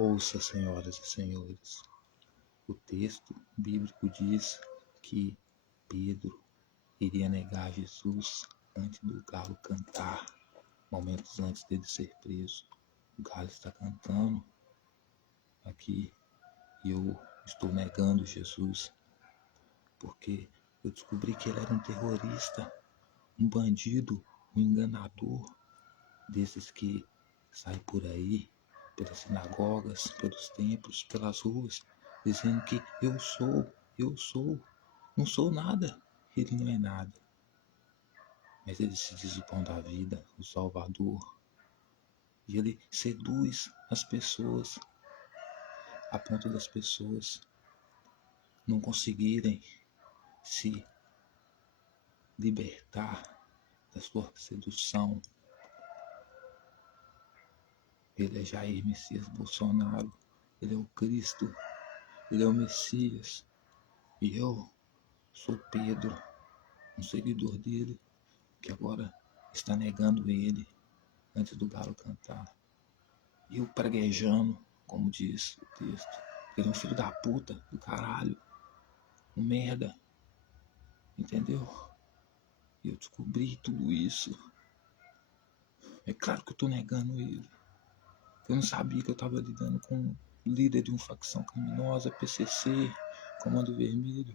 Ouça, senhoras e senhores, o texto bíblico diz que Pedro iria negar Jesus antes do galo cantar, momentos antes dele ser preso. O galo está cantando aqui e eu estou negando Jesus, porque eu descobri que ele era um terrorista, um bandido, um enganador, desses que saem por aí, pelas sinagogas, pelos templos, pelas ruas, dizendo que eu sou, não sou nada, ele não é nada. Mas ele se diz o pão da vida, o Salvador, e ele seduz as pessoas, a ponto das pessoas não conseguirem se libertar da sua sedução. Ele é Jair Messias Bolsonaro, ele é o Cristo, ele é o Messias, e eu sou Pedro, um seguidor dele, que agora está negando ele antes do galo cantar. E eu praguejando, como diz o texto, ele é um filho da puta, do caralho, um merda, entendeu? E eu descobri tudo isso. É claro que eu tô negando ele. Eu não sabia que eu tava lidando com um líder de uma facção criminosa, PCC, Comando Vermelho.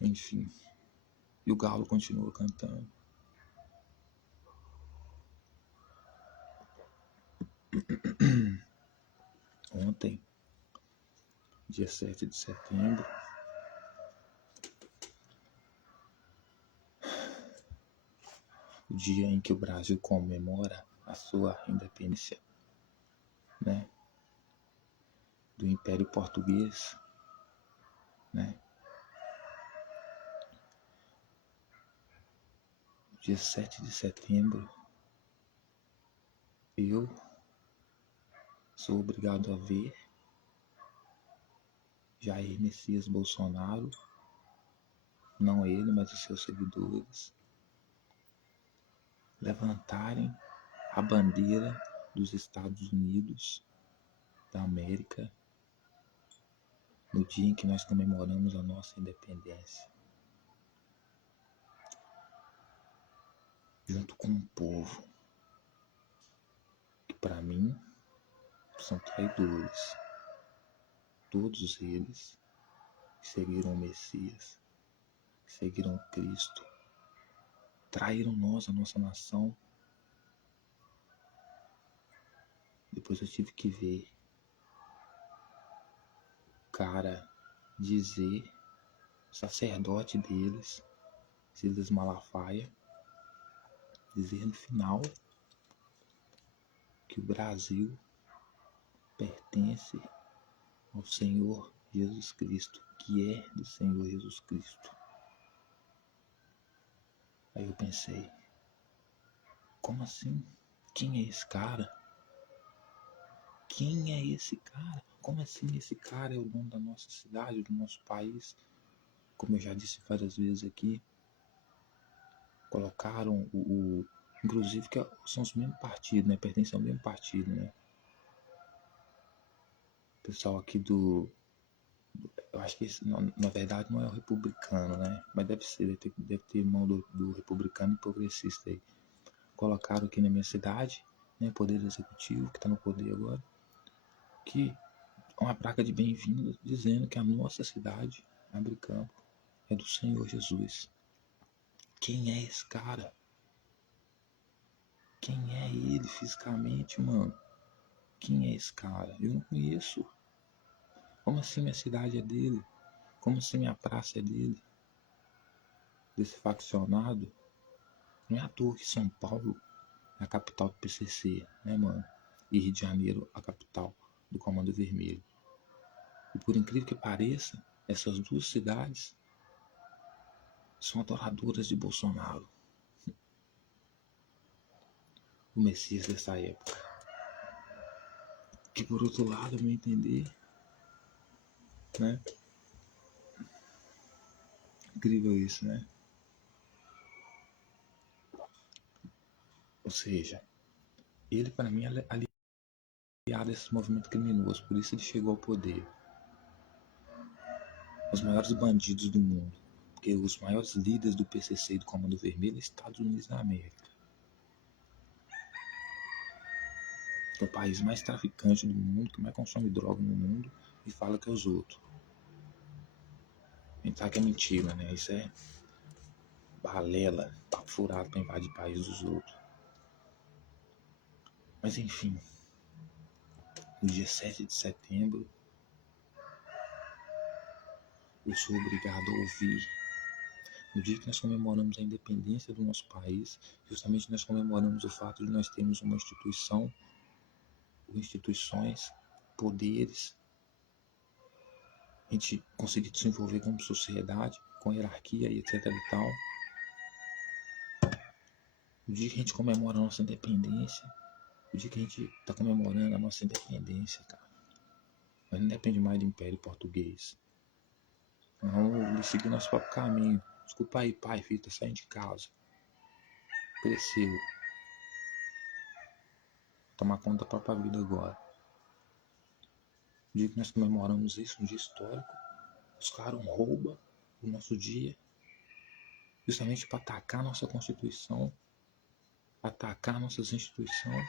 Enfim, e o galo continua cantando. Ontem, dia 7 de setembro, o dia em que o Brasil comemora a sua independência, né, do Império Português, né? Dia 7 de setembro, eu sou obrigado a ver Jair Messias Bolsonaro, não ele, mas os seus seguidores, levantarem a bandeira dos Estados Unidos da América no dia em que nós comemoramos a nossa independência, junto com um povo que, para mim, são traidores. Todos eles que seguiram o Messias, que seguiram o Cristo, traíram nós, a nossa nação. Depois eu tive que ver o cara dizer, o sacerdote deles, Silas Malafaia, dizer no final que o Brasil pertence ao Senhor Jesus Cristo, que é do Senhor Jesus Cristo. Aí eu pensei, como assim? Quem é esse cara? Quem é esse cara? Como assim esse cara é o dono da nossa cidade, do nosso país? Como eu já disse várias vezes aqui, colocaram inclusive que são os mesmos partidos, né? Pertencem ao mesmo partido, né? O pessoal aqui eu acho que esse, na verdade não é o republicano, né? Mas deve ser, deve ter mão do republicano e progressista aí. Colocaram aqui na minha cidade, né? Poder executivo, que está no poder agora, que uma placa de bem-vindo dizendo que a nossa cidade, Abre Campo, é do Senhor Jesus. Quem é esse cara? Quem é ele fisicamente, mano? Quem é esse cara? Eu não conheço. Como assim minha cidade é dele? Como assim minha praça é dele? Desse faccionado? Não é à toa que São Paulo é a capital do PCC, né, mano? E Rio de Janeiro, a capital do Comando Vermelho. E por incrível que pareça, essas duas cidades são adoradoras de Bolsonaro, o Messias dessa época. Que por outro lado, a meu entender, né? Incrível isso, né? Ou seja, ele para mim esse movimento criminoso, por isso ele chegou ao poder. Os maiores bandidos do mundo, porque os maiores líderes do PCC e do Comando Vermelho é Estados Unidos da América. Que é o país mais traficante do mundo, que mais consome droga no mundo e fala que é os outros. A gente sabe que é mentira, né? Isso é balela, papo furado pra invadir o país dos outros. Mas enfim, no dia 7 de setembro, eu sou obrigado a ouvir. No dia que nós comemoramos a independência do nosso país, justamente nós comemoramos o fato de nós termos uma instituição, ou instituições, poderes, a gente conseguir desenvolver como sociedade, com hierarquia e etc e tal. O dia que a gente comemora a nossa independência, o dia que a gente está comemorando a nossa independência, cara, nós não depende mais do Império Português. Vamos seguir nosso próprio caminho. Desculpa aí, pai, filho, tá saindo de casa. Cresceu. Tomar conta da própria vida agora. O dia que nós comemoramos isso, um dia histórico, os caras roubam o nosso dia, justamente para atacar nossa Constituição, atacar nossas instituições,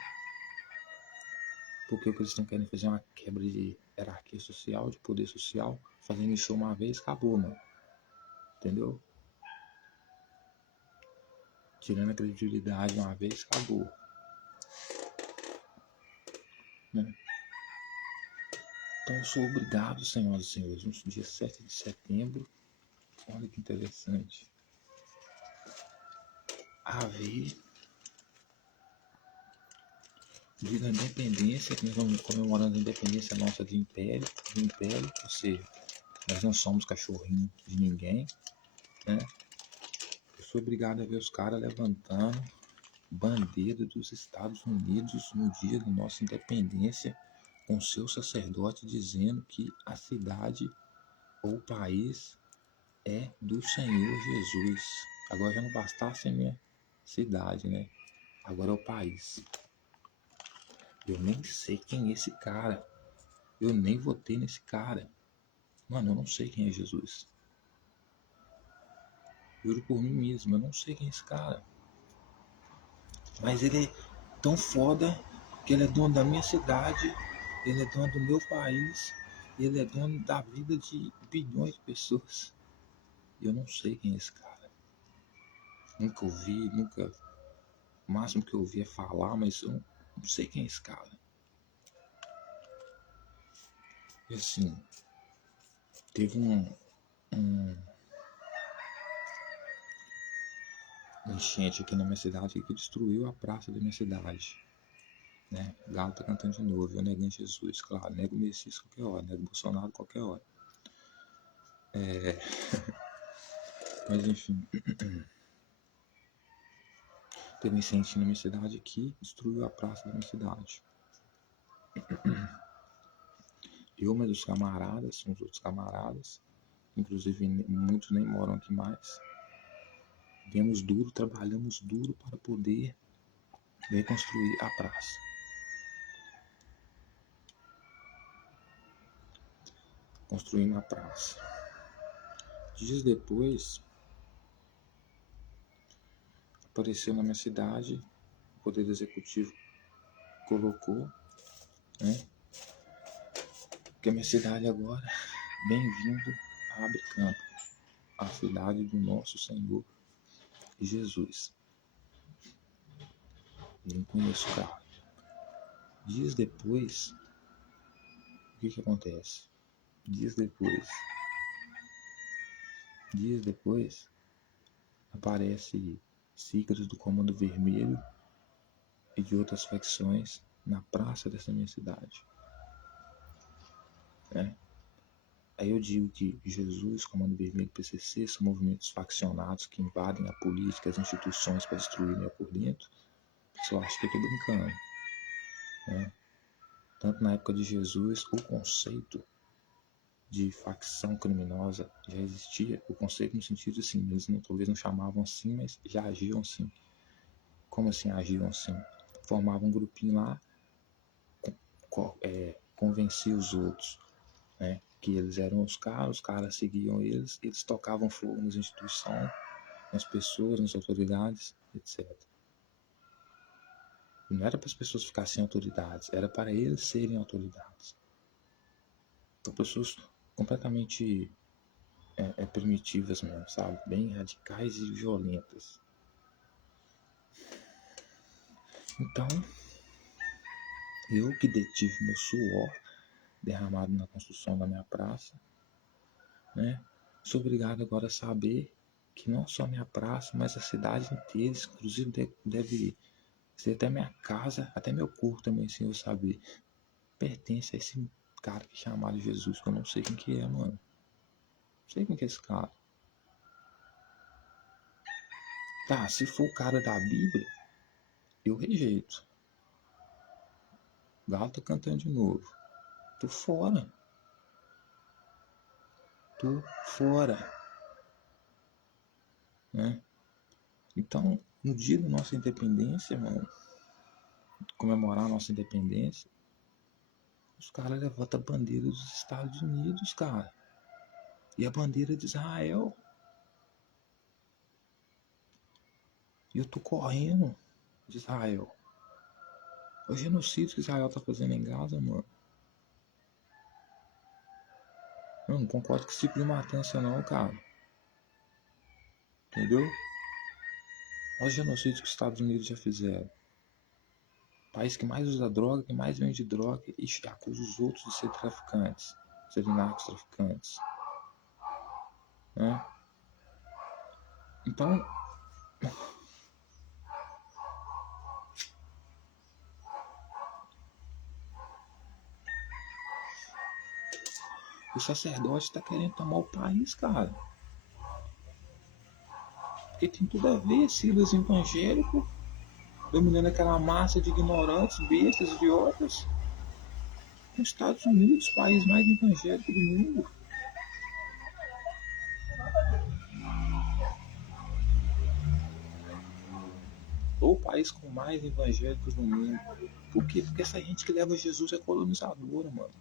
porque o que eles estão querendo fazer é uma quebra de hierarquia social, de poder social. Fazendo isso uma vez, acabou, mano. Entendeu? Tirando a credibilidade uma vez, acabou. Né? Então eu sou obrigado, senhoras e senhores, no dia 7 de setembro, olha que interessante, a ver dia da independência, que nós vamos comemorando a independência nossa do império, ou seja, nós não somos cachorrinho de ninguém, né? Eu sou obrigado a ver os caras levantando bandeira dos Estados Unidos no dia da nossa independência, com seu sacerdote dizendo que a cidade ou o país é do Senhor Jesus. Agora já não bastasse a minha cidade, né? Agora é o país. Eu nem sei quem é esse cara. Eu nem votei nesse cara. Mano, eu não sei quem é Jesus. Juro por mim mesmo, eu não sei quem é esse cara. Mas ele é tão foda que ele é dono da minha cidade, ele é dono do meu país, ele é dono da vida de bilhões de pessoas. E eu não sei quem é esse cara. Nunca ouvi, nunca. O máximo que eu ouvi é falar, mas eu não sei quem é esse cara. E assim, teve uma enchente aqui na minha cidade que destruiu a praça da minha cidade. Né? Galo tá cantando de novo, eu nego em Jesus, claro, nego o Messias qualquer hora, nego o Bolsonaro qualquer hora. Mas enfim, teve um incêndio na minha cidade aqui, destruiu a praça da minha cidade. Eu, mas os camaradas, uns outros camaradas, inclusive muitos nem moram aqui mais, demos duro, trabalhamos duro para poder reconstruir a praça. Construindo a praça. Dias depois, apareceu na minha cidade, o Poder Executivo colocou, né, que a minha cidade agora, bem-vindo a Abre Campo, a cidade do nosso Senhor Jesus. Nem conheço o cara. Dias depois, o que acontece? Dias depois, aparece siglas do Comando Vermelho e de outras facções na praça dessa minha cidade. Né? Aí eu digo que Jesus, Comando Vermelho e PCC são movimentos faccionados que invadem a política, as instituições para destruírem por dentro. Porque eu acho que eu estou brincando. Né? Tanto na época de Jesus, o conceito de facção criminosa já existia. O conceito no sentido assim, eles talvez não chamavam assim, mas já agiam assim. Como assim agiam assim? Formavam um grupinho lá, convencer os outros, né? Que eles eram os caras seguiam eles tocavam fogo nas instituições, nas pessoas, nas autoridades, etc. E não era para as pessoas ficarem sem autoridades, era para eles serem autoridades. São pessoas completamente primitivas mesmo, sabe? Bem radicais e violentas. Então, eu que detive meu suor derramado na construção da minha praça, né? Sou obrigado agora a saber que não só minha praça, mas a cidade inteira, inclusive deve ser até minha casa, até meu corpo também, sem eu saber, pertence a esse cara que é chamado Jesus, que eu não sei quem que é, mano. Não sei quem que é esse cara. Tá, se for o cara da Bíblia, eu rejeito. O Galo tá cantando de novo. Tô fora. Tô fora. Né? Então, no dia da nossa independência, mano, comemorar a nossa independência, os caras levantam a bandeira dos Estados Unidos, cara. E a bandeira de Israel. E eu tô correndo de Israel. O genocídio que Israel tá fazendo em Gaza, mano. Eu não concordo com esse tipo de matança não, cara. Entendeu? Olha os genocídios que os Estados Unidos já fizeram. O país que mais usa droga, que mais vende droga e acusa os outros de ser traficantes, serem narcotraficantes. Né? Então, o sacerdote está querendo tomar o país, cara. Porque tem tudo a ver, Silas evangélico, dominando aquela massa de ignorantes, bestas, idiotas. Os Estados Unidos, o país mais evangélico do mundo. Ou o país com mais evangélicos no mundo. Por quê? Porque essa gente que leva Jesus é colonizadora, mano.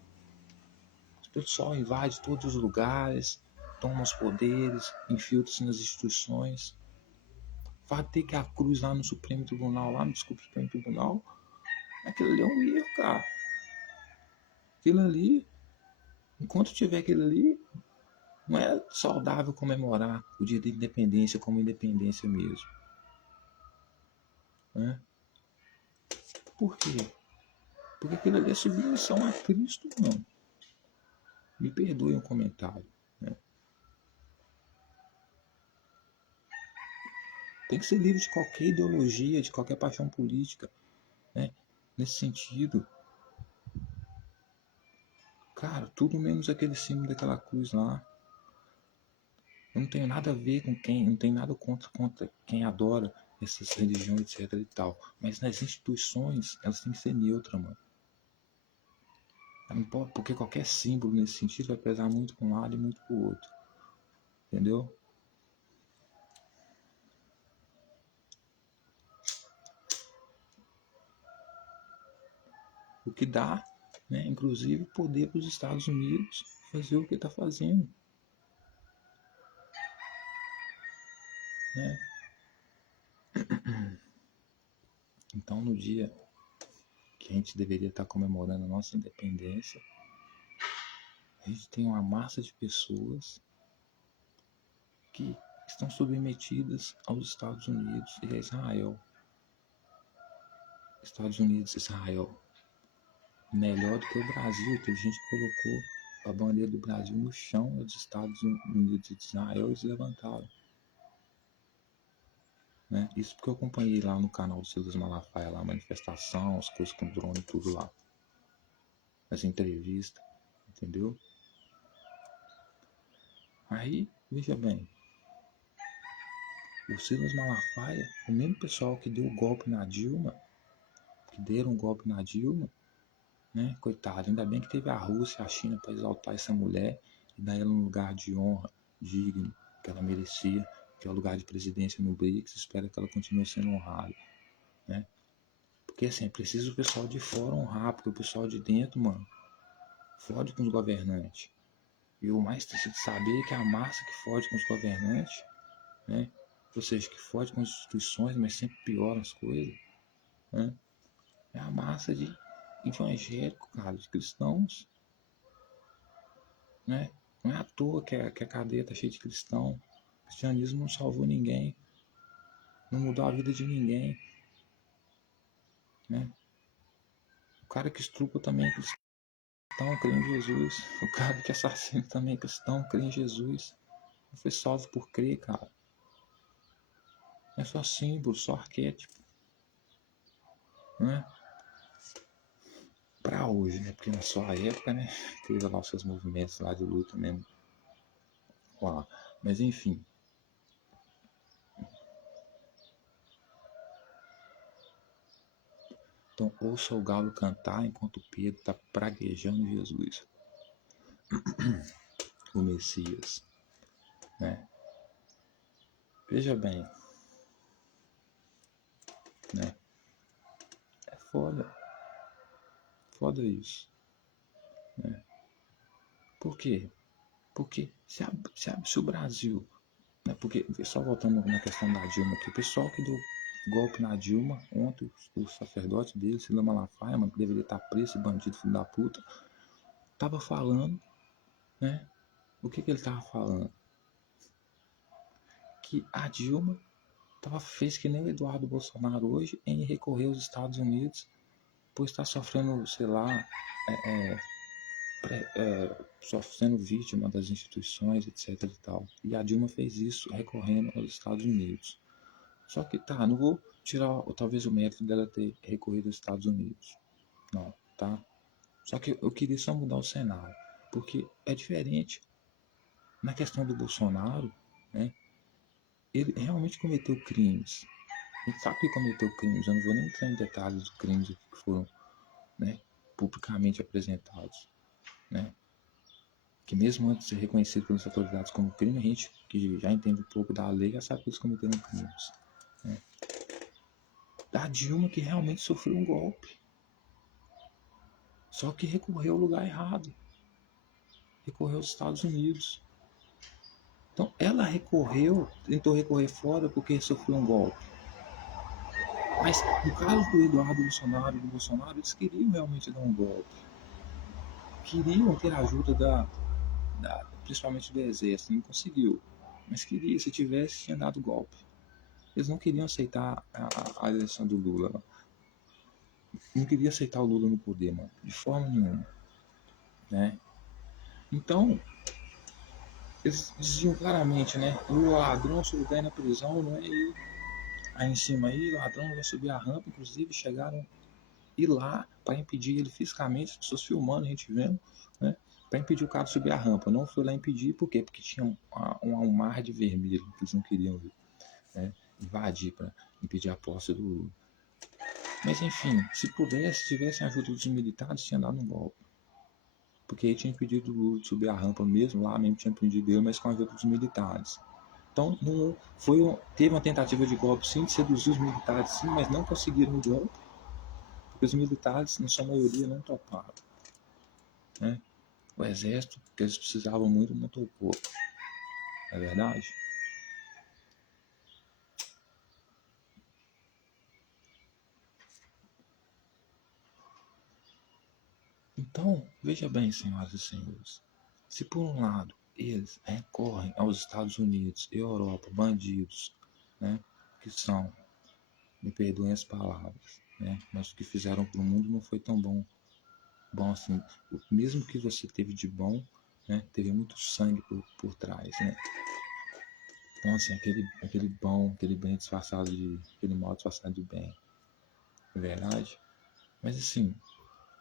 O pessoal invade todos os lugares, toma os poderes, infiltra-se nas instituições. Vai ter que a cruz lá no Supremo Tribunal, lá no Supremo Tribunal, aquilo ali é um erro, cara. Aquilo ali, enquanto tiver aquilo ali, não é saudável comemorar o dia da independência como independência mesmo. Né? Por quê? Porque aquilo ali é submissão a Cristo, não. Me perdoem o comentário. Né? Tem que ser livre de qualquer ideologia, de qualquer paixão política. Né? Nesse sentido, cara, tudo menos aquele símbolo daquela cruz lá. Eu não tenho nada a ver com quem, não tenho nada contra quem adora essas religiões, etc e tal. Mas nas instituições, elas têm que ser neutras, mano. Não pode, porque qualquer símbolo nesse sentido vai pesar muito para um lado e muito para o outro. Entendeu? O que dá, né, inclusive, poder para os Estados Unidos fazer o que está fazendo. Né? Então, no dia que a gente deveria estar comemorando a nossa independência, a gente tem uma massa de pessoas que estão submetidas aos Estados Unidos e a Israel. Estados Unidos e Israel. Melhor do que o Brasil. Teve gente que colocou a bandeira do Brasil no chão dos Estados Unidos e de Israel e eles levantaram. Né? Isso porque eu acompanhei lá no canal do Silas Malafaia lá, a manifestação, as coisas com drone, tudo lá. As entrevistas, entendeu? Aí, veja bem, o Silas Malafaia, o mesmo pessoal que deu o golpe na Dilma, que deram um golpe na Dilma, né? Coitado, ainda bem que teve a Rússia e a China para exaltar essa mulher e dar ela um lugar de honra digno que ela merecia, que é o lugar de presidência no BRICS. Espero que ela continue sendo honrada, né? Porque assim, é preciso o pessoal de fora honrar, porque o pessoal de dentro, mano, fode com os governantes. E o mais triste de saber é que a massa que fode com os governantes, né? Ou seja, que fode com as instituições, mas sempre piora as coisas, né? É a massa de evangélico, cara, de cristãos, né? Não é à toa que a cadeia tá cheia de cristão. O cristianismo não salvou ninguém, não mudou a vida de ninguém, né? O cara que estrupa também é cristão, crê em Jesus. O cara que assassina também é cristão, crê em Jesus. Não foi salvo por crer, cara. É só símbolo, só arquétipo, né? Pra hoje, né? Porque na sua época, né? Teve lá os seus movimentos lá de luta mesmo. Lá. Mas enfim. Então ouça o galo cantar enquanto Pedro está praguejando Jesus, o Messias, né? Veja bem, né? É foda, foda isso, né? Por quê? Porque se o Brasil, né? Porque só voltando na questão da Dilma aqui, o pessoal que deu golpe na Dilma ontem, o sacerdote dele, Cila Malafaia, mano, que deveria estar preso, esse bandido filho da puta, tava falando, né? O que ele tava falando? Que a Dilma fez que nem o Eduardo Bolsonaro hoje em recorrer aos Estados Unidos por estar sofrendo, sei lá, sendo vítima das instituições, etc e tal. E a Dilma fez isso recorrendo aos Estados Unidos. Só que tá, não vou tirar talvez o mérito dela ter recorrido aos Estados Unidos. Não, tá? Só que eu queria só mudar o cenário, porque é diferente. Na questão do Bolsonaro, né? Ele realmente cometeu crimes. A gente sabe que cometeu crimes, eu não vou nem entrar em detalhes dos crimes que foram, né, publicamente apresentados, né? Que mesmo antes de ser reconhecido pelas autoridades como crime, a gente que já entende um pouco da lei já sabe que eles cometeram crimes, né? Da Dilma que realmente sofreu um golpe, só que recorreu ao lugar errado, recorreu aos Estados Unidos. Então ela tentou recorrer fora porque sofreu um golpe. Mas no caso do Eduardo Bolsonaro e do Bolsonaro, eles queriam realmente dar um golpe. Queriam ter a ajuda principalmente do exército, não conseguiu. Mas queria, se tivesse, tinha dado golpe. Eles não queriam aceitar a eleição do Lula. Não queriam aceitar o Lula no poder, mano. De forma nenhuma. Né? Então, eles diziam claramente, né? O ladrão, se der na prisão, não é ele. Aí em cima aí, o ladrão vai subir a rampa, inclusive chegaram ir lá para impedir ele fisicamente, as pessoas filmando, a gente vendo, né? Para impedir o cara de subir a rampa. Não foi lá impedir, por quê? Porque tinha um mar de vermelho que eles não queriam ver, né? Invadir para impedir a posse do Lula. Mas enfim, se pudesse, tivessem ajuda dos militares, tinha dado um golpe. Porque aí tinha impedido o Lula de subir a rampa mesmo, lá mesmo tinha impedido ele, mas com a ajuda dos militares. Então, não teve uma tentativa de golpe sim, de seduzir os militares sim, mas não conseguiram o golpe, porque os militares, na sua maioria, não toparam. Né? O exército, que eles precisavam muito, não topou. Não é verdade? Então, veja bem, senhoras e senhores. Se por um lado eles recorrem aos Estados Unidos e Europa, bandidos, né, que são, me perdoem as palavras, né, mas o que fizeram para o mundo não foi tão bom assim. Mesmo que você teve de bom, né, teve muito sangue por trás, né. Então, assim, aquele bem disfarçado aquele mal disfarçado de bem, é verdade? Mas assim,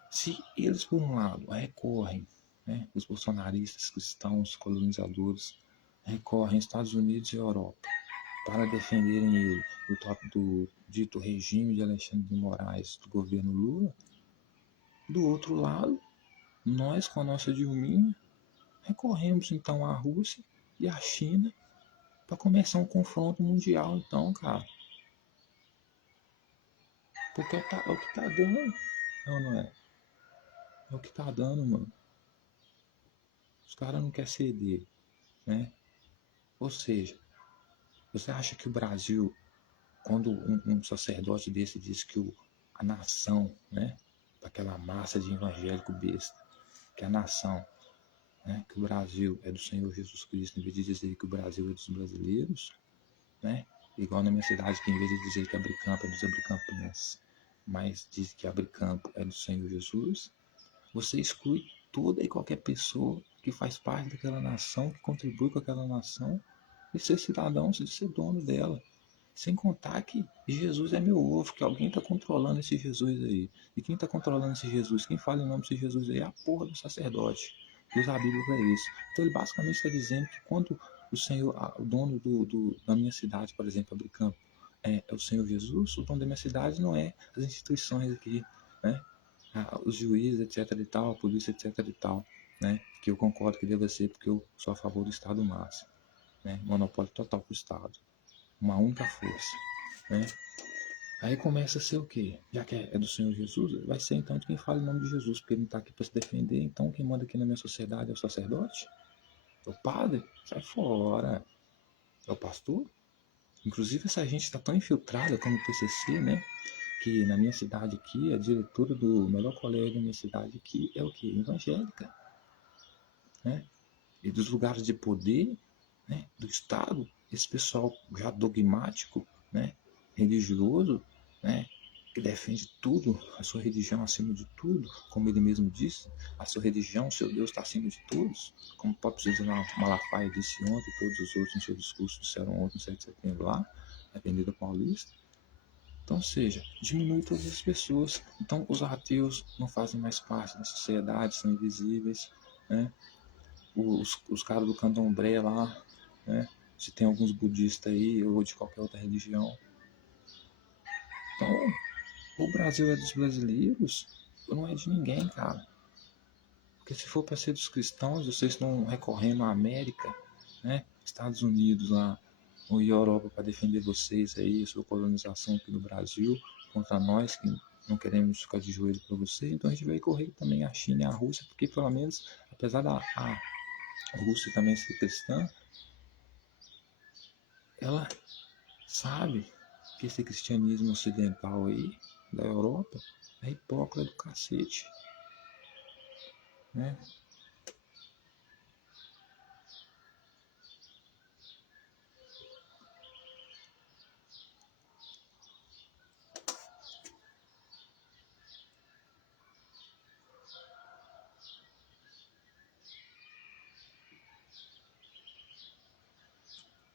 se eles, por um lado, recorrem, né, os bolsonaristas, cristãos, colonizadores, recorrem aos Estados Unidos e Europa para defenderem ele do dito regime de Alexandre de Moraes do governo Lula, do outro lado, nós, com a nossa Dilminha, recorremos então à Rússia e à China para começar um confronto mundial, então, cara. Porque é o que tá dando, não é? É o que tá dando, mano. caras não querem ceder, né? Ou seja, você acha que o Brasil, quando um sacerdote desse diz que a nação, né, daquela massa de evangélico besta, que a nação, né, que o Brasil é do Senhor Jesus Cristo, em vez de dizer que o Brasil é dos brasileiros, né, igual na minha cidade, que em vez de dizer que Abricampo é dos abricampenses, mas diz que Abricampo é do Senhor Jesus, você exclui toda e qualquer pessoa que faz parte daquela nação, que contribui com aquela nação, de ser cidadão, de ser dono dela. Sem contar que Jesus é meu ovo, que alguém está controlando esse Jesus aí. E quem está controlando esse Jesus, quem fala em nome desse Jesus aí é a porra do sacerdote, que usa a Bíblia para isso. Então ele basicamente está dizendo que quando o Senhor, o dono da minha cidade, por exemplo, Abricampo, é o Senhor Jesus, o dono da minha cidade não é as instituições aqui, né? Os juízes, etc e tal, a polícia, etc e tal, né? Que eu concordo que deva ser, porque eu sou a favor do Estado máximo, né? Monopólio total para o Estado, uma única força, né? Aí começa a ser o quê? Já que é do Senhor Jesus, vai ser então de quem fala em nome de Jesus, porque ele não está aqui para se defender, então quem manda aqui na minha sociedade é o sacerdote? É o padre? Sai fora. É o pastor? Inclusive essa gente está tão infiltrada como o PCC, né? Que na minha cidade aqui, a diretora do melhor colégio da minha cidade aqui é o quê? Evangélica, né? E dos lugares de poder, né? Do Estado, esse pessoal já dogmático, né? Religioso, né? Que defende tudo, a sua religião acima de tudo, como ele mesmo disse, a sua religião, seu Deus está acima de todos, como o próprio Jesus Malafaia disse ontem, e todos os outros no seu discurso disseram ontem, no 7 de setembro lá, na Avenida Paulista. Então, ou seja, diminui todas as pessoas. Então, os ateus não fazem mais parte da sociedade, são invisíveis, né? Os caras do candomblé lá, né? Se tem alguns budistas aí, ou de qualquer outra religião. Então, o Brasil é dos brasileiros, não é de ninguém, cara. Porque se for para ser dos cristãos, vocês estão recorrendo à América, né? Estados Unidos lá, ou Europa para defender vocês aí, a sua colonização aqui no Brasil, contra nós que não queremos ficar de joelho para você. Então a gente vai correr também a China e a Rússia, porque pelo menos, apesar da a Rússia também ser cristã, ela sabe que esse cristianismo ocidental aí, da Europa, é hipócrita do cacete, né?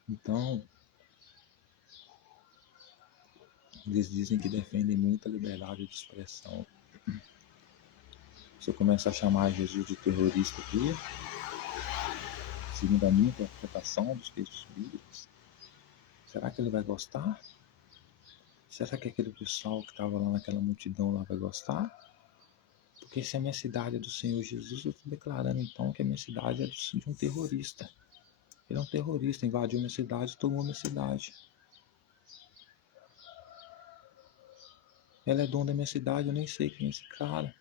Então, eles dizem que defendem muita liberdade de expressão. Se eu começar a chamar Jesus de terrorista aqui, segundo a minha interpretação dos textos bíblicos, será que ele vai gostar? Será que aquele pessoal que estava lá naquela multidão lá vai gostar? Porque se a minha cidade é do Senhor Jesus, eu estou declarando então que a minha cidade é de um terrorista. Ele é um terrorista, invadiu minha cidade, tomou minha cidade. Ele é dono da minha cidade, eu nem sei quem é esse cara.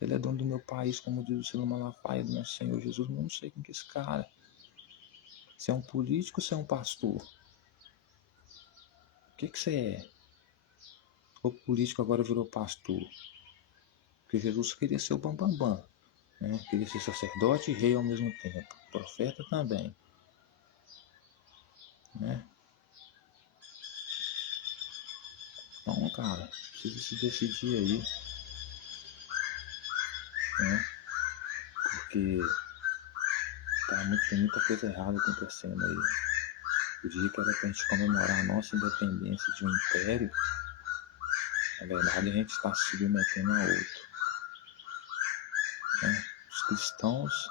Ele é dono do meu país, como diz o Senhor Malafaia, do nosso Senhor Jesus, mas eu não sei quem é esse cara. Se é um político ou se é um pastor? O que você é? O político agora virou pastor. Porque Jesus queria ser o bambambam, né? Queria ser sacerdote e rei ao mesmo tempo. Profeta também, né? Então, cara, precisa se decidir aí, né? Porque tem muita coisa errada acontecendo aí. O dia que era pra gente comemorar a nossa independência de um império, na verdade a gente está se submetendo a outro, né? Os cristãos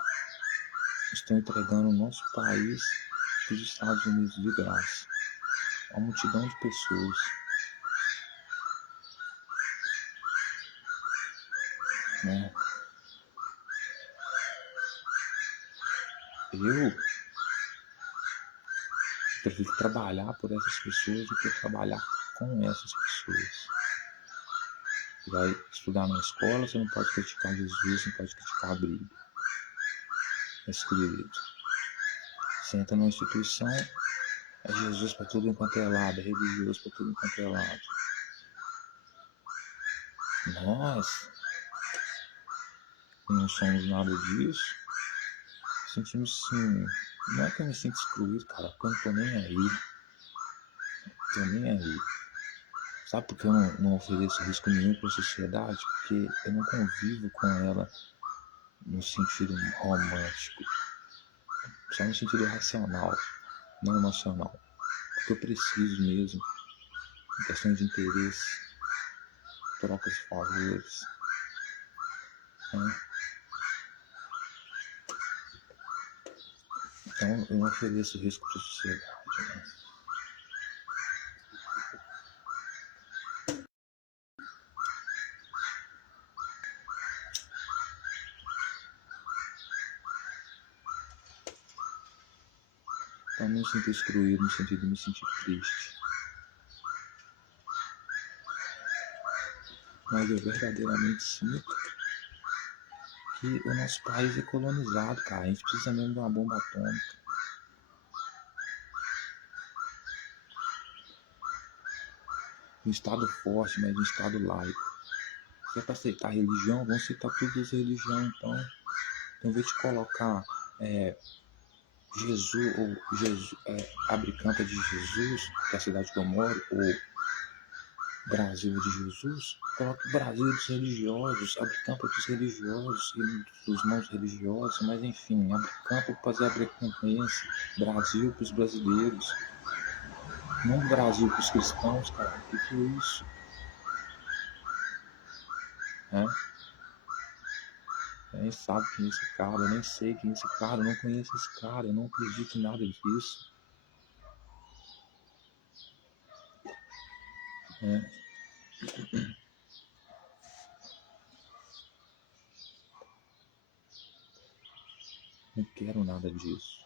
estão entregando o nosso país para os Estados Unidos de graça. Uma multidão de pessoas, né? Eu prefiro trabalhar por essas pessoas do que trabalhar com essas pessoas. Vai estudar na escola, você não pode criticar Jesus, não pode criticar a Bíblia. excluído. Você entra numa instituição, é Jesus para tudo enquanto é lado, é religioso para tudo enquanto é lado. Nós não somos nada disso, sentimos sim. Não é que eu me sinto excluído, cara, porque eu não tô nem aí. Tô nem aí. Sabe por que eu não ofereço risco nenhum para a sociedade? Porque eu não convivo com ela no sentido romântico, só no sentido racional, não emocional. Porque eu preciso mesmo, em questão de interesse, trocas de favores. Né? Então eu não ofereço risco para a sociedade. Né? Então não me sinto excluído no sentido de me sentir triste. Mas eu verdadeiramente sinto que o nosso país é colonizado, cara. A gente precisa mesmo de uma bomba atômica. Um Estado forte, mas um Estado laico. Se é para aceitar religião, vamos aceitar todas as religiões, então. Então, ao invés de colocar Jesus, Abre Campa de Jesus, que é a cidade que eu moro, ou Brasil de Jesus, coloca o Brasil dos religiosos, Abre Campa dos religiosos e dos não religiosos, mas enfim, Abre Campa para fazer Abre Campense, Brasil para os brasileiros, não Brasil para os cristãos, cara, o que é isso? Eu nem sabe quem é esse cara, eu nem sei quem é esse cara, eu não conheço esse cara, eu não acredito em nada disso. Não quero nada disso.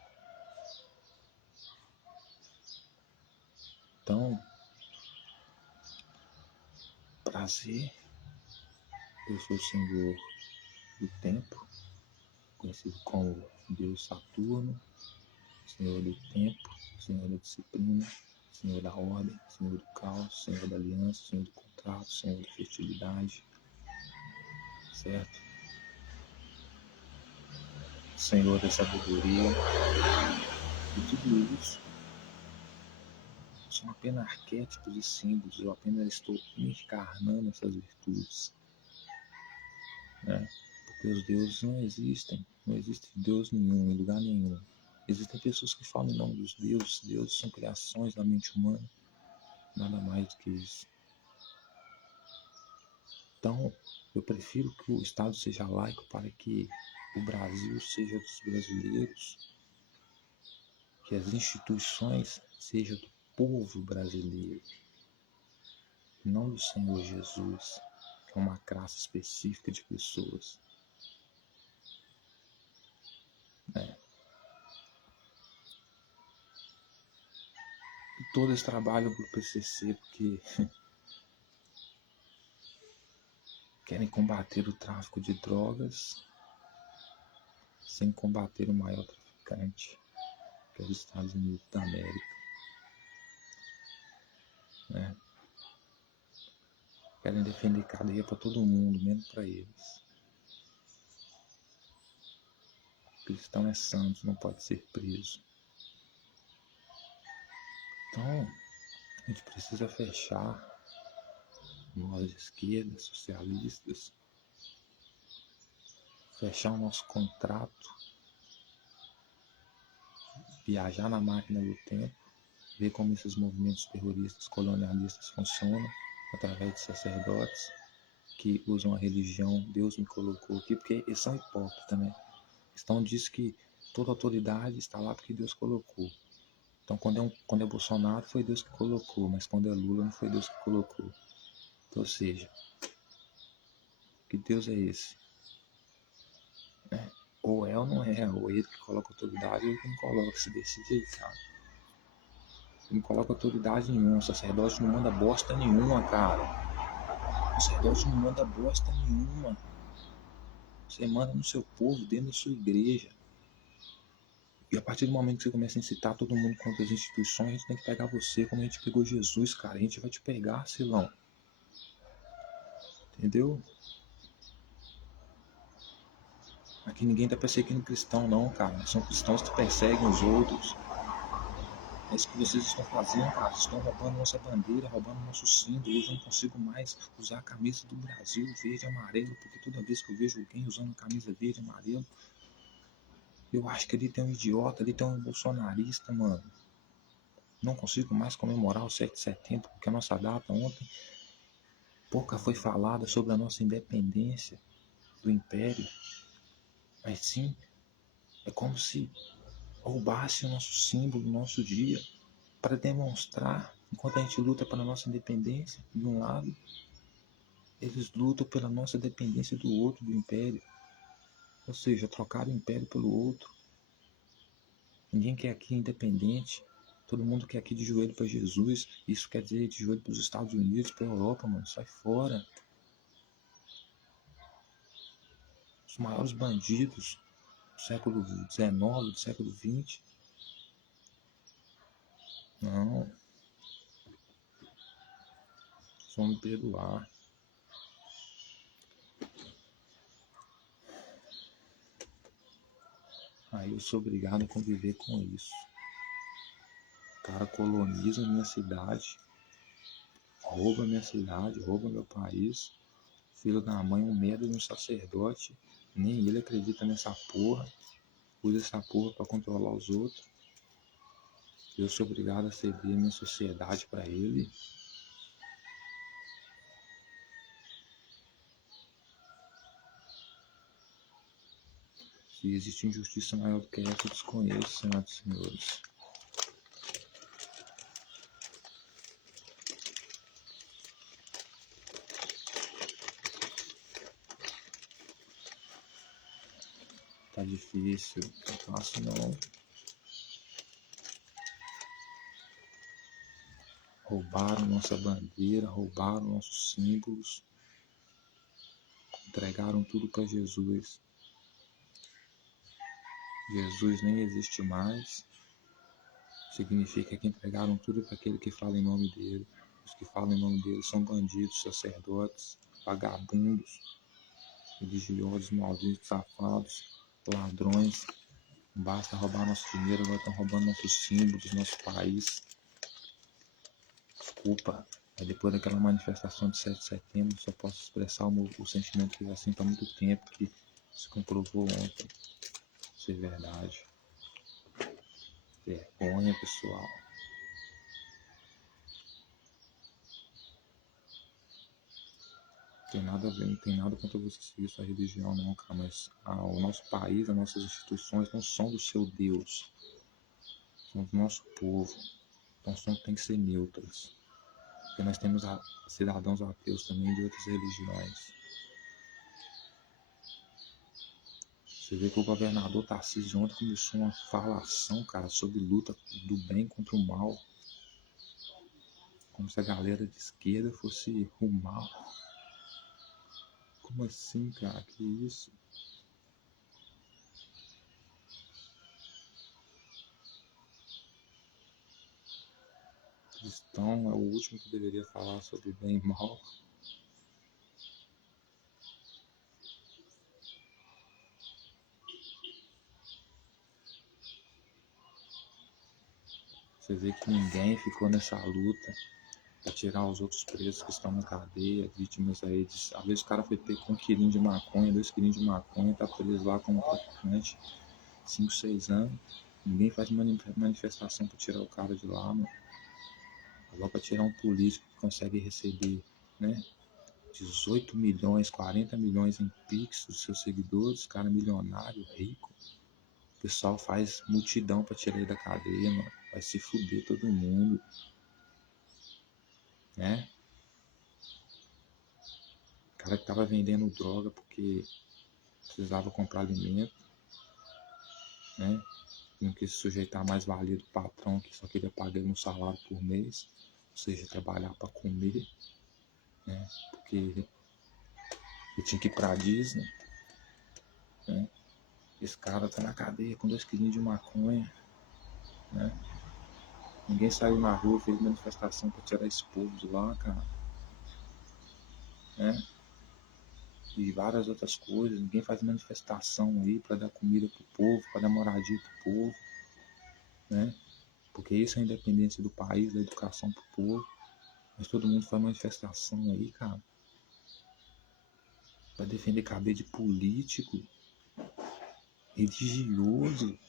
Então, prazer, eu sou o Senhor do tempo, conhecido como Deus Saturno, Senhor do tempo, Senhor da disciplina, Senhor da ordem, Senhor do caos, Senhor da aliança, Senhor do contrato, Senhor da fertilidade, certo? Senhor da sabedoria, e tudo isso são apenas arquétipos e símbolos, eu apenas estou encarnando essas virtudes, né? Porque os deuses não existem, não existe Deus nenhum, em lugar nenhum. Existem pessoas que falam em nome dos deuses, deuses são criações da mente humana, nada mais do que isso. Então, eu prefiro que o Estado seja laico para que o Brasil seja dos brasileiros, que as instituições sejam do povo brasileiro, não do Senhor Jesus, que é uma classe específica de pessoas. E todos trabalham para o PCC porque querem combater o tráfico de drogas sem combater o maior traficante, que é os Estados Unidos da América. Né? Querem defender cadeia para todo mundo, menos para eles. Cristão é santo, não pode ser preso. Então, a gente precisa fechar, nós de esquerda, socialistas, fechar o nosso contrato, viajar na máquina do tempo, ver como esses movimentos terroristas, colonialistas funcionam, através de sacerdotes que usam a religião, Deus me colocou aqui, porque eles são hipócritas, né? Então diz que toda autoridade está lá porque Deus colocou. Então quando é Bolsonaro foi Deus que colocou, mas quando é Lula não foi Deus que colocou. Então, ou seja, que Deus é esse? Ou é ou não é, ou ele que coloca autoridade ou ele que não coloca, se decide aí, cara. Ele não coloca autoridade nenhuma, o sacerdote não manda bosta nenhuma, cara. O sacerdote não manda bosta nenhuma. Você manda no seu povo, dentro da sua igreja. E a partir do momento que você começa a incitar todo mundo contra as instituições, a gente tem que pegar você como a gente pegou Jesus, cara. A gente vai te pegar, Silão. Entendeu? Aqui ninguém tá perseguindo cristão, não, cara. São cristãos que perseguem os outros. É isso que vocês estão fazendo, cara. Vocês estão roubando nossa bandeira, roubando nosso símbolo. Hoje eu não consigo mais usar a camisa do Brasil verde e amarelo, porque toda vez que eu vejo alguém usando a camisa verde e amarelo, eu acho que ali tem um idiota, ali tem um bolsonarista, mano. Não consigo mais comemorar o 7 de setembro, porque a nossa data ontem pouca foi falada sobre a nossa independência do Império. Mas sim, é como se roubasse o nosso símbolo, o nosso dia, para demonstrar, enquanto a gente luta pela nossa independência, de um lado, eles lutam pela nossa dependência do outro, do Império. Ou seja, trocar o Império pelo outro. Ninguém quer aqui independente. Todo mundo quer aqui de joelho para Jesus. Isso quer dizer de joelho para os Estados Unidos, para a Europa, mano. Sai fora. Os maiores bandidos do século XIX, do século XX. Não. Só me perdoar. Aí eu sou obrigado a conviver com isso. O cara coloniza minha cidade, rouba minha cidade, rouba meu país. Filho da mãe, um merda de um sacerdote. Nem ele acredita nessa porra. Usa essa porra pra controlar os outros. Eu sou obrigado a ceder minha sociedade pra ele. Se existe injustiça maior do que essa, eu desconheço, senhoras e senhores. Tá difícil, não é fácil não. Roubaram nossa bandeira, roubaram nossos símbolos, entregaram tudo para Jesus. Jesus nem existe mais. Significa que entregaram tudo para aquele que fala em nome dele. Os que falam em nome dele são bandidos, sacerdotes, vagabundos, religiosos, malditos, safados, ladrões. Basta roubar nosso dinheiro, agora estão roubando nossos símbolos, nosso país. Desculpa, mas depois daquela manifestação de 7 de setembro, só posso expressar o sentimento que eu sinto há muito tempo, que se comprovou ontem ser verdade. Vergonha, pessoal. Tem nada a ver, não tem nada contra você seguir sua religião, não, cara, mas o nosso país, as nossas instituições não são do seu Deus, são do nosso povo, então tem que ser neutras, porque nós temos cidadãos ateus também de outras religiões. Você vê que o governador Tarcísio ontem começou uma falação, cara, sobre luta do bem contra o mal, como se a galera de esquerda fosse o mal. Como assim, cara? Que isso? Cristão é o último que deveria falar sobre bem e mal. Você vê que ninguém ficou nessa luta para tirar os outros presos que estão na cadeia, vítimas aí. Às vezes o cara foi pego com 1 quilinho de maconha, 2 quilinhos de maconha, tá preso lá como traficante, 5, 6 anos. Ninguém faz manifestação para tirar o cara de lá, mano. Agora para tirar um político que consegue receber, né, 18 milhões, 40 milhões em Pix dos seus seguidores, cara milionário, rico. O pessoal faz multidão para tirar ele da cadeia, mano. Vai se fuder todo mundo, né? O cara que tava vendendo droga porque precisava comprar alimento, né? Não quis se sujeitar mais valia do patrão que só queria pagar ele um salário por mês, ou seja, trabalhar para comer, né? Porque ele tinha que ir pra Disney, né? Esse cara tá na cadeia com 2 quilinhos de maconha, né? Ninguém saiu na rua, fez manifestação pra tirar esse povo de lá, cara, né? E várias outras coisas. Ninguém faz manifestação aí pra dar comida pro povo, pra dar moradia pro povo, né? Porque isso é a independência do país, da educação pro povo. Mas todo mundo faz manifestação aí, cara, pra defender cabelo de político, religioso,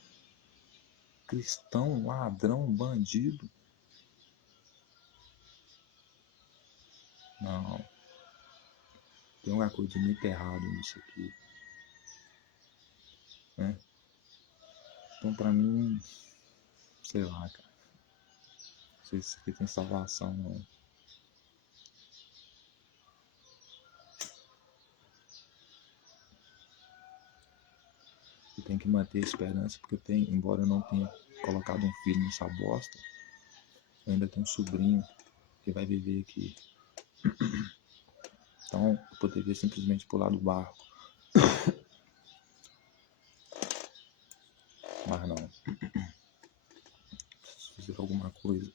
cristão, ladrão, bandido. Não, tem uma coisa muito errada nisso aqui, né? Então pra mim, sei lá, cara, não sei se isso aqui tem salvação não. Eu tenho que manter a esperança, porque eu tenho, embora eu não tenha colocado um filho nessa bosta, eu ainda tenho um sobrinho que vai viver aqui. Então eu poderia simplesmente pular do barco, mas não. Preciso fazer alguma coisa.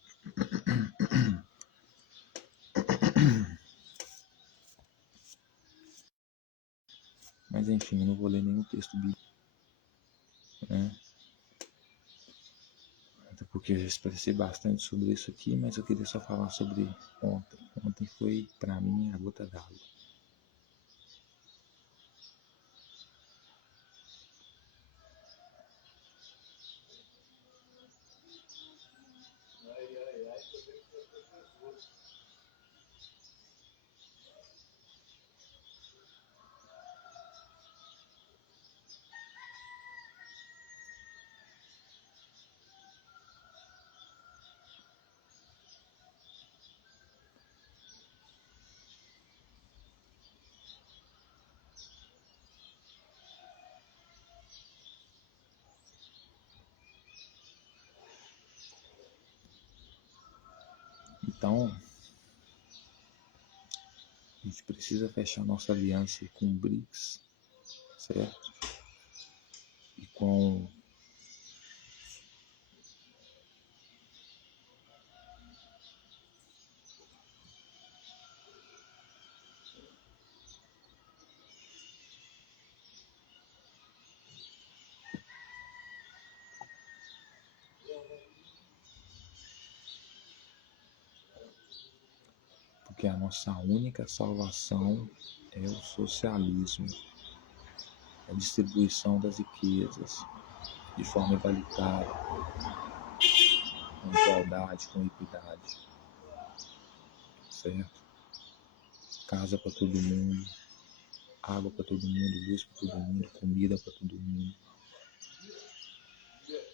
Mas enfim, eu não vou ler nenhum texto bíblico, né? Até porque eu já expressei bastante sobre isso aqui, mas eu queria só falar sobre ontem. Ontem foi, pra mim, a gota d'água. Então, a gente precisa fechar nossa aliança com o BRICS, certo? E com porque a nossa única salvação é o socialismo, a distribuição das riquezas de forma igualitária, com igualdade, com equidade, certo? Casa para todo mundo, água para todo mundo, luz para todo mundo, comida para todo mundo,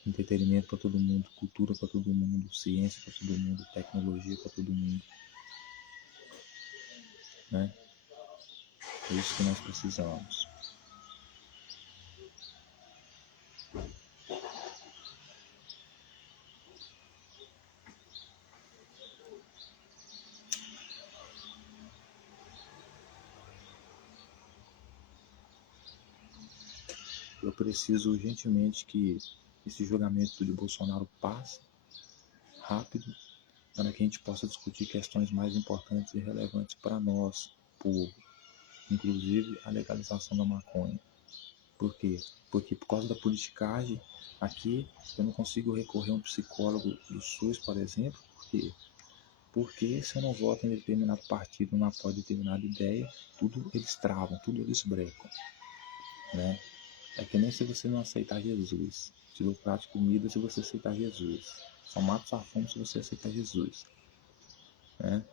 entretenimento para todo mundo, cultura para todo mundo, ciência para todo mundo, tecnologia para todo mundo, né? É isso que nós precisamos. Eu preciso urgentemente que esse julgamento de Bolsonaro passe rápido, para que a gente possa discutir questões mais importantes e relevantes para nós, povo, inclusive a legalização da maconha. Por quê? Porque por causa da politicagem, aqui eu não consigo recorrer a um psicólogo do SUS, por exemplo, porque se eu não voto em determinado partido, não apoio determinada ideia, tudo eles travam, tudo eles brecam, né? É que nem se você não aceitar Jesus. Te dou prato de comida se você aceitar Jesus. Só mato sua fome se você aceitar Jesus, né?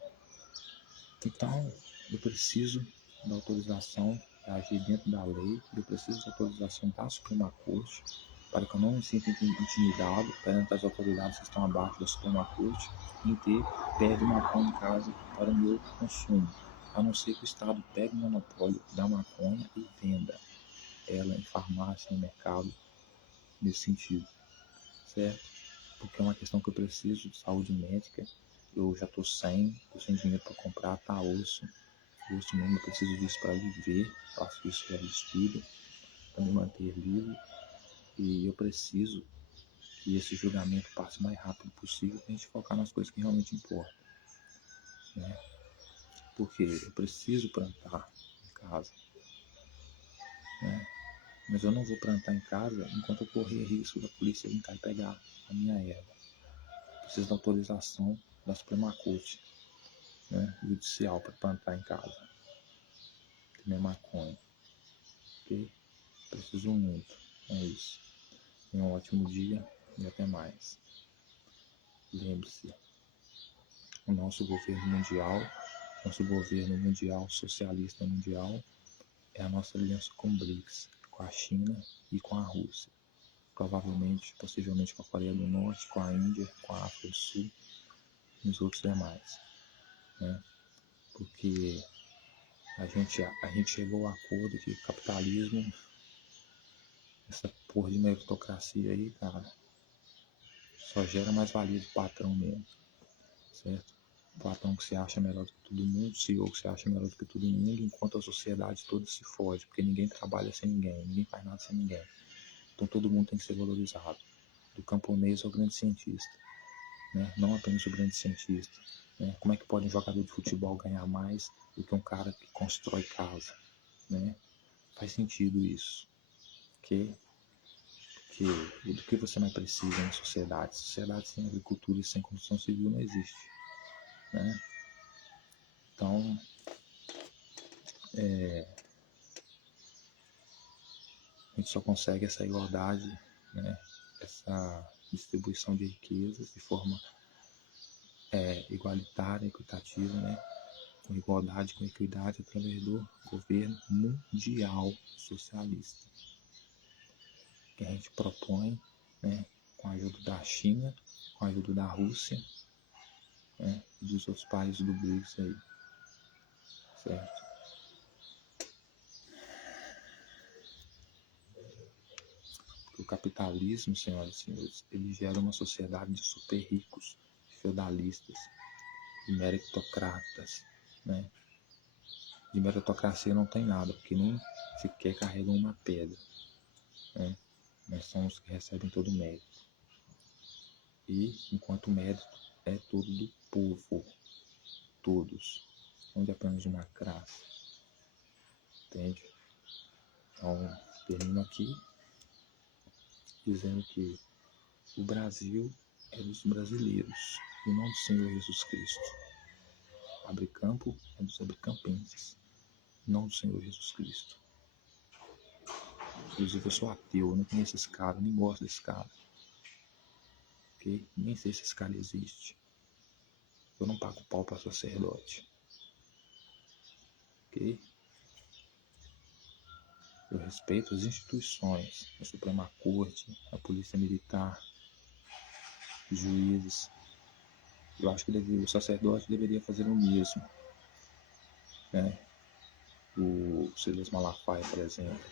Então, eu preciso da autorização de agir dentro da lei, eu preciso da autorização da Suprema Corte, para que eu não me sinta intimidado perante as autoridades que estão abaixo da Suprema Corte em ter pé de maconha em casa para o meu consumo, a não ser que o Estado pegue o monopólio da maconha e venda ela em farmácia, em mercado, nesse sentido, certo? Porque é uma questão que eu preciso de saúde médica, eu já estou sem dinheiro para comprar, tá osso mesmo, eu preciso disso para viver, faço isso para estudo, para me manter livre, E eu preciso que esse julgamento passe o mais rápido possível para a gente focar nas coisas que realmente importam, né? Porque eu preciso plantar em casa, né? Mas eu não vou plantar em casa enquanto eu correr risco da polícia vir cá e pegar a minha erva. Preciso da autorização da Suprema Corte, né, judicial para plantar em casa. Minha maconha. Ok? Preciso muito. É isso. Tenha um ótimo dia e até mais. Lembre-se, o nosso governo mundial, socialista mundial, é a nossa aliança com o BRICS, com a China e com a Rússia. Provavelmente, possivelmente com a Coreia do Norte, com a Índia, com a África do Sul e os outros demais, né? Porque a gente chegou ao acordo que o capitalismo, essa porra de meritocracia aí, cara, só gera mais valia do patrão mesmo, certo? O patrão que se acha melhor do que todo mundo, o CEO que se acha melhor do que todo mundo, enquanto a sociedade toda se fode, porque ninguém trabalha sem ninguém, ninguém faz nada sem ninguém. Então todo mundo tem que ser valorizado, do camponês ao grande cientista, né? Não apenas o grande cientista, né? Como é que pode um jogador de futebol ganhar mais do que um cara que constrói casa, né? Faz sentido isso, ok? Que do que você mais precisa na sociedade? Sociedade sem agricultura e sem construção civil não existe, né? Então, a gente só consegue essa igualdade, né? Essa distribuição de riquezas de forma igualitária, equitativa, né? Com igualdade, com equidade, através do governo mundial socialista, que a gente propõe, né? Com a ajuda da China, com a ajuda da Rússia, né? E dos outros países do BRICS aí, certo? O capitalismo, senhoras e senhores, ele gera uma sociedade de super ricos, feudalistas, de meritocratas, né? De meritocracia não tem nada, porque nem sequer carregam uma pedra, né? Nós somos os que recebem todo o mérito. E enquanto o mérito é todo do povo, todos, não de apenas uma classe, entende? Então, termino aqui dizendo que o Brasil é dos brasileiros e não do Senhor Jesus Cristo. Abre campo é dos abricampenses, não do Senhor Jesus Cristo. Inclusive eu sou ateu, eu não conheço esse cara, nem gosto desse cara. Ok? Nem sei se esse cara existe. Eu não pago pau para sacerdote. Ok? Eu respeito as instituições, a Suprema Corte, a Polícia Militar, os juízes. Eu acho que o sacerdote deveria fazer o mesmo, né? O Silas Malafaia, por exemplo.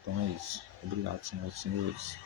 Então é isso. Obrigado, senhoras e senhores.